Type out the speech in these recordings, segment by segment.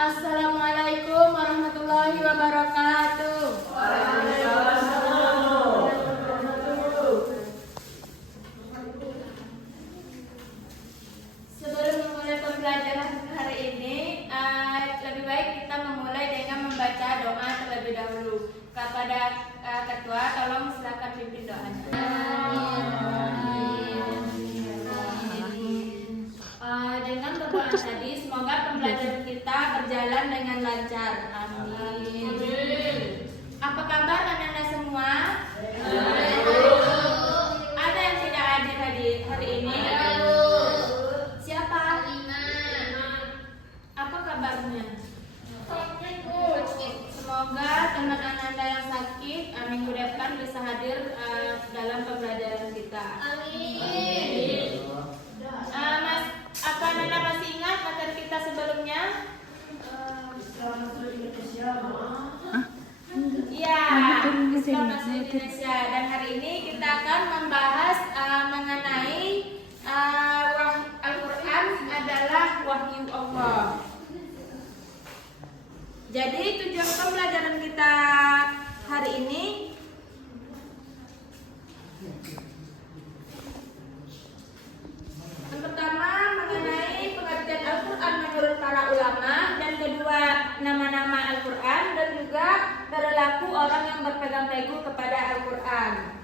Assalamualaikum warahmatullahi wabarakatuh. Sebelum memulai pembelajaran hari ini, lebih baik kita memulai dengan membaca doa terlebih dahulu. Kepada ketua, tolong silakan pimpin doanya. Dengan berdoa tadi, semoga pembelajaran kita berjalan dengan lancar. Amin. Apa kabar anak-anak semua? Ada yang tidak hadir hari ini? Siapa? Apa kabarnya? Semoga teman anda yang sakit minggu depan bisa hadir dalam pembelajaran kita. Amin. Mas, apa anda masih ingat materi kita sebelumnya? Iya, Islam masuk Indonesia. Dan hari ini kita akan membahas mengenai Al-Quran adalah wahyu Allah. Jadi tujuan pembelajaran kita hari ini yang pertama mengenai pengertian Al-Quran menurut para ulama, dan kedua nama-nama Al-Quran, dan juga perilaku orang yang berpegang teguh kepada Al-Quran.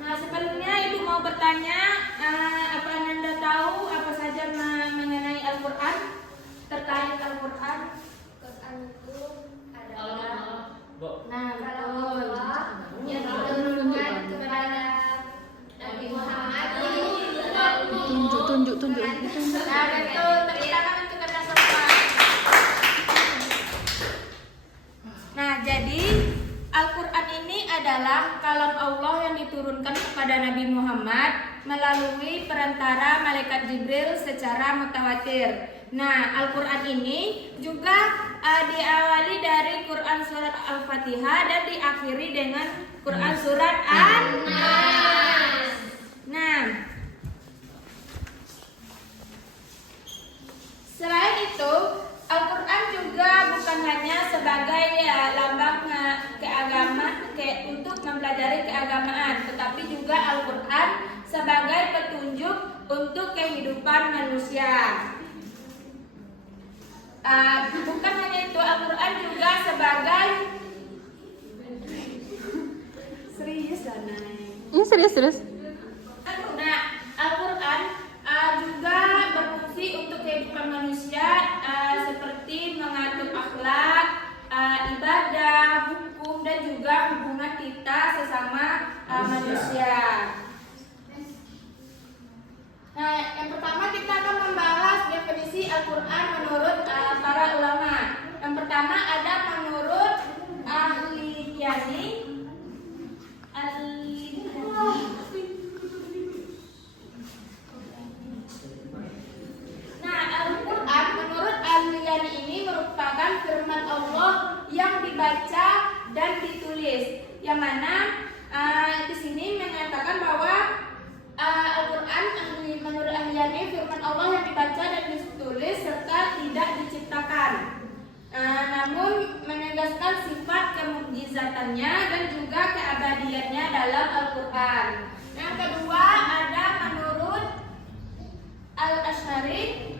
Nah, sebelumnya Ibu mau bertanya, apa Anda tahu apa saja mengenai Al-Quran? Terkait Al-Quran? Quran itu adalah betul. yang diturunkan kepada Nabi Muhammad. Tunjuk. Nah, betul. Tepuk tangan untuk Anda semua. Nah, jadi Al-Quran ini adalah kalam Allah yang diturunkan kepada Nabi Muhammad melalui perantara malaikat Jibril secara mutawatir. Nah, Al-Quran ini juga diawali dari Quran surat Al-Fatihah dan diakhiri dengan Quran surat An-Nas. Nah, selain itu, Al-Quran juga bukan hanya sebagai lambang keagamaan untuk mempelajari keagamaan, tetapi juga Al-Quran sebagai petunjuk untuk kehidupan manusia. Bukan hanya itu, Al-Quran juga sebagai serius. Nah, Al-Quran juga berfungsi untuk kehidupan manusia, seperti mengatur akhlak, ibadah, hukum, dan juga hubungan kita sesama manusia. Nah, yang pertama kita akan membahas definisi Al-Quran menurut para ulama. Yang pertama ada menurut ahli Yani. Nah, Al-Quran menurut ahli ini merupakan firman Allah yang dibaca dan ditulis. Yang mana di sini mengatakan bahwa Al-Quran menurut ahli firman Allah yang dibaca dan ditulis serta tidak diciptakan. Namun menegaskan sifat kemukjizatannya dan juga keabadiannya dalam Al-Quran. Yang kedua ada menurut Al-Asy'ari.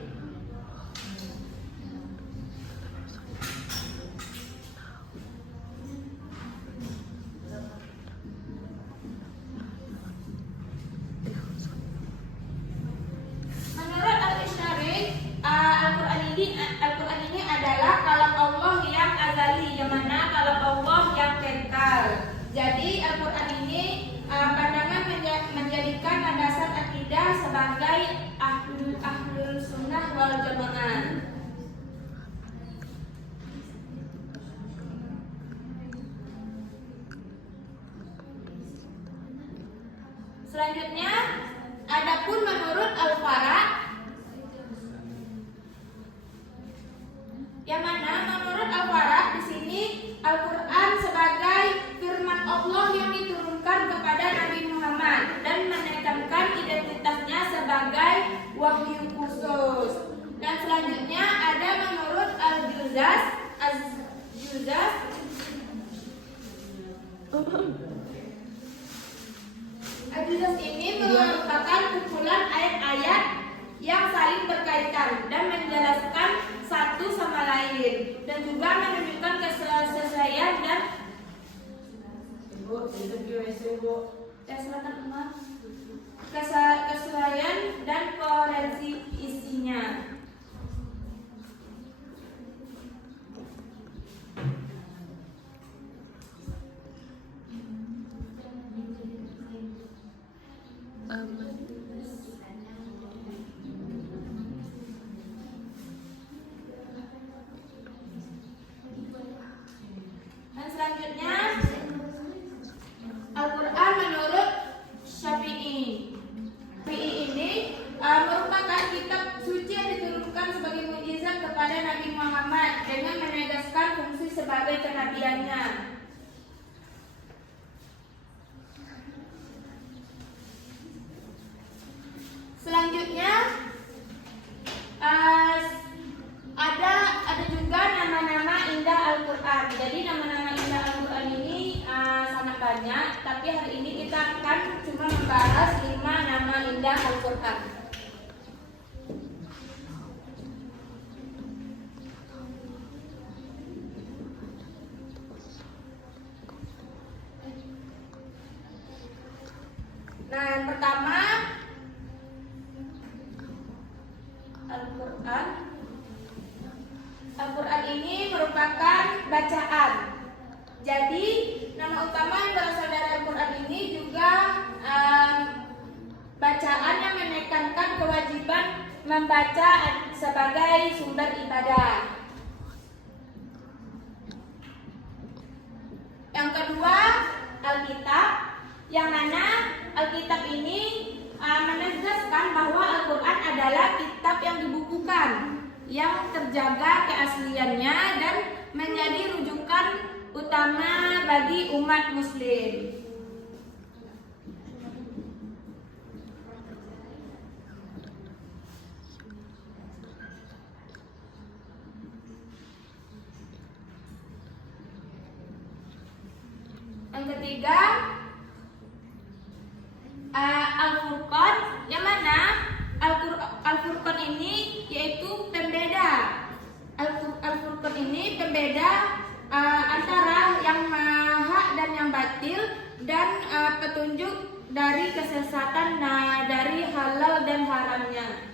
Menurut Al-Asy'ari, Al-Quran ini adalah kalam Allah yang azali, yang mana kalam Allah yang kekal. Jadi Selanjutnya, adapun menurut Al-Fara, yang mana menurut Al-Fara di sini Al-Quran sebagai firman Allah yang diturunkan kepada Nabi Muhammad dan menekankan identitasnya sebagai wahyu khusus. Dan selanjutnya ada menurut Al-Juzaz. Al-Juzaz ini merupakan kumpulan ayat-ayat yang saling berkaitan dan menjelaskan satu sama lain dan juga menunjukkan kesesuaian dan kesesuaian dan koherensi isinya. Dan selanjutnya Al-Quran menurut Syafi'i. Syafi'i ini merupakan kitab suci yang diturunkan sebagai mukjizat kepada Nabi Muhammad dengan menegaskan fungsi sebagai kenabiannya. Selanjutnya ada juga nama-nama indah Al-Quran. Jadi nama-nama indah Al-Quran ini sangat banyak, tapi hari ini kita akan cuma membahas 5 nama indah Al-Quran. Nah, yang pertama Al-Quran ini merupakan bacaan. Jadi nama utama yang berasal dari Al-Quran ini juga bacaan yang menekankan kewajiban membaca sebagai sumber ibadah. Yang kedua, Alkitab, yang mana Alkitab ini menegaskan bahwa Al-Quran adalah kitab yang dibukukan, yang terjaga keasliannya dan menjadi rujukan utama bagi umat muslim. Yang ketiga, Al-Furqan, yang mana Al-Furqan ini yaitu pembeda. Al-Furqan ini pembeda antara yang maha dan yang batil, dan petunjuk dari kesesatan dari halal dan haramnya.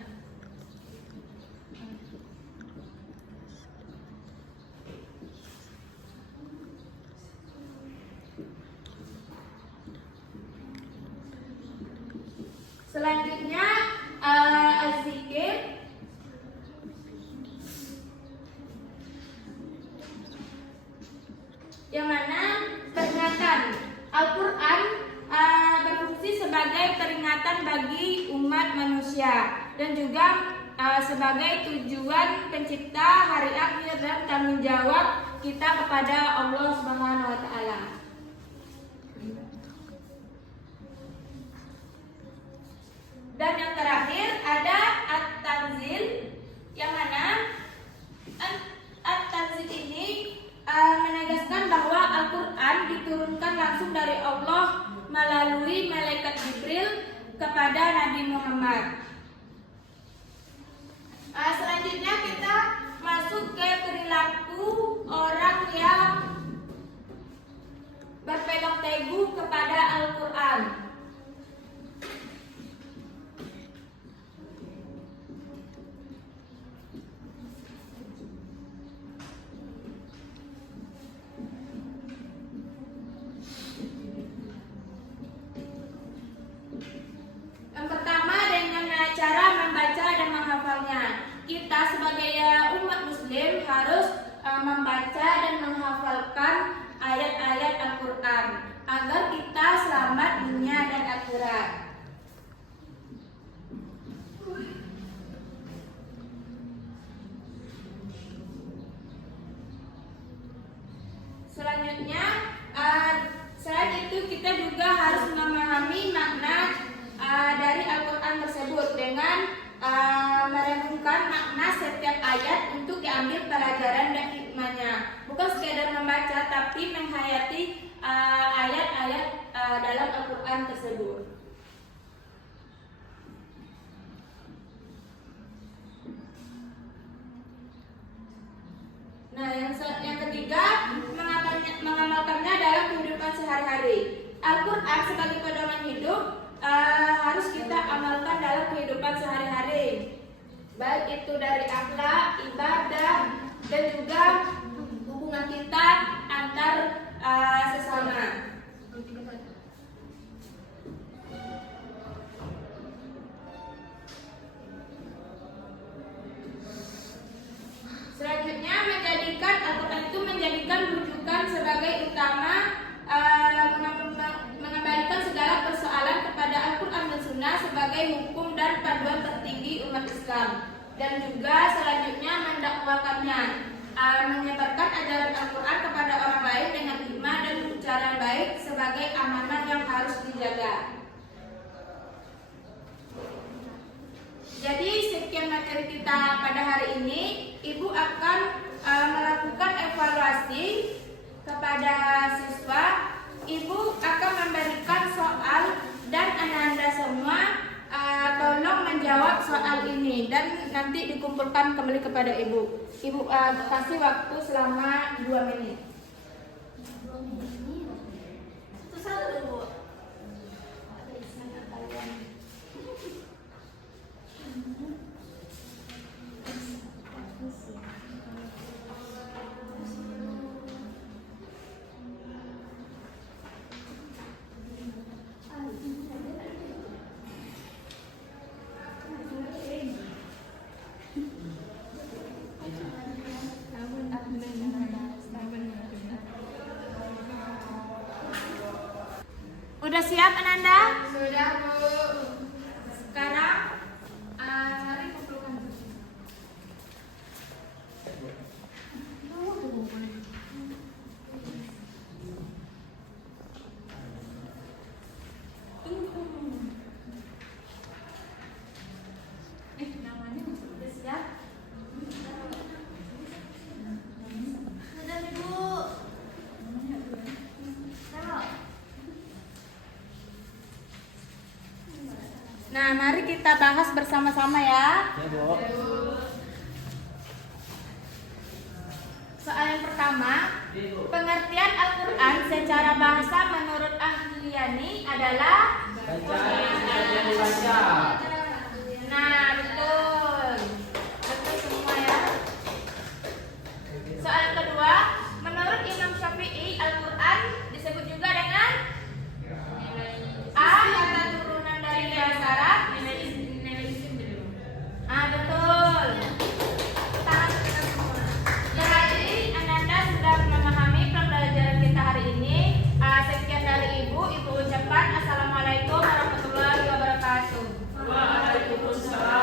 Selanjutnya Az-Zikir, yang mana peringatan. Al-Quran berfungsi sebagai peringatan bagi umat manusia dan juga sebagai tujuan pencipta, hari akhir, dan tanggung jawab kita kepada Allah Subhanahu wa Ta'ala. Dan yang terakhir ada At-Tanzil, yang mana At-Tanzil ini menegaskan bahwa Al-Quran diturunkan langsung dari Allah melalui malaikat Jibril kepada Nabi Muhammad. Selanjutnya kita masuk ke perilaku orang yang berpegang teguh kepada Al-Quran. Yang pertama, dengan cara membaca dan menghafalnya. Kita sebagai umat muslim harus membaca dan menghafalkan ayat-ayat Al-Quran agar kita selamat dunia dengan merenungkan makna setiap ayat untuk diambil pelajaran dan hikmahnya. Bukan sekedar membaca, tapi menghayati ayat-ayat dalam Al-Quran tersebut. Nah, yang ketiga, mengamalkannya dalam kehidupan sehari-hari. Al-Quran sebagai pedoman hidup harus kita amalkan dalam kehidupan sehari-hari, baik itu dari akhlak, ibadah, dan juga hubungan kita antar sesama. Selanjutnya, menjadikan Al-Quran itu menjadikan rujukan sebagai utama, mengembalikan segala persoalan kepada Al-Quran dan Sunnah sebagai hukum dan panduan tertinggi umat Islam. Dan juga selanjutnya mendakwakannya, menyebarkan ajaran Al-Quran kepada orang lain dengan hikmah dan ucapan baik sebagai amanah yang harus dijaga. Jadi sekian materi kita pada hari ini. Ibu akan melakukan evaluasi kepada siswa. Ibu akan memberikan soal dan Anda semua tolong menjawab soal ini dan nanti dikumpulkan kembali kepada Ibu. Ibu kasih waktu selama 2 menit. Satu-satu Bu. Udah siap Ananda? Sudah Bu. Sekarang mari kumpulkan. Namanya udah siap? Sudah Bu. Nah, mari kita bahas bersama-sama ya. Ya, Bu. Soal yang pertama, pengertian Al-Quran secara bahasa menurut Ahliyani adalah Baca yang dibaca. Nah, betul. Betul semua ya. Soal kedua, menurut Imam Syafi'i, Al-Quran disebut juga dengan A. Kata turunan dari bahasa Arab. Betul. Tangan kita semua. Berarti Ananda sudah memahami pembelajaran kita hari ini. Sekian dari Ibu ucapkan Assalamualaikum warahmatullahi wabarakatuh. Waalaikumsalam.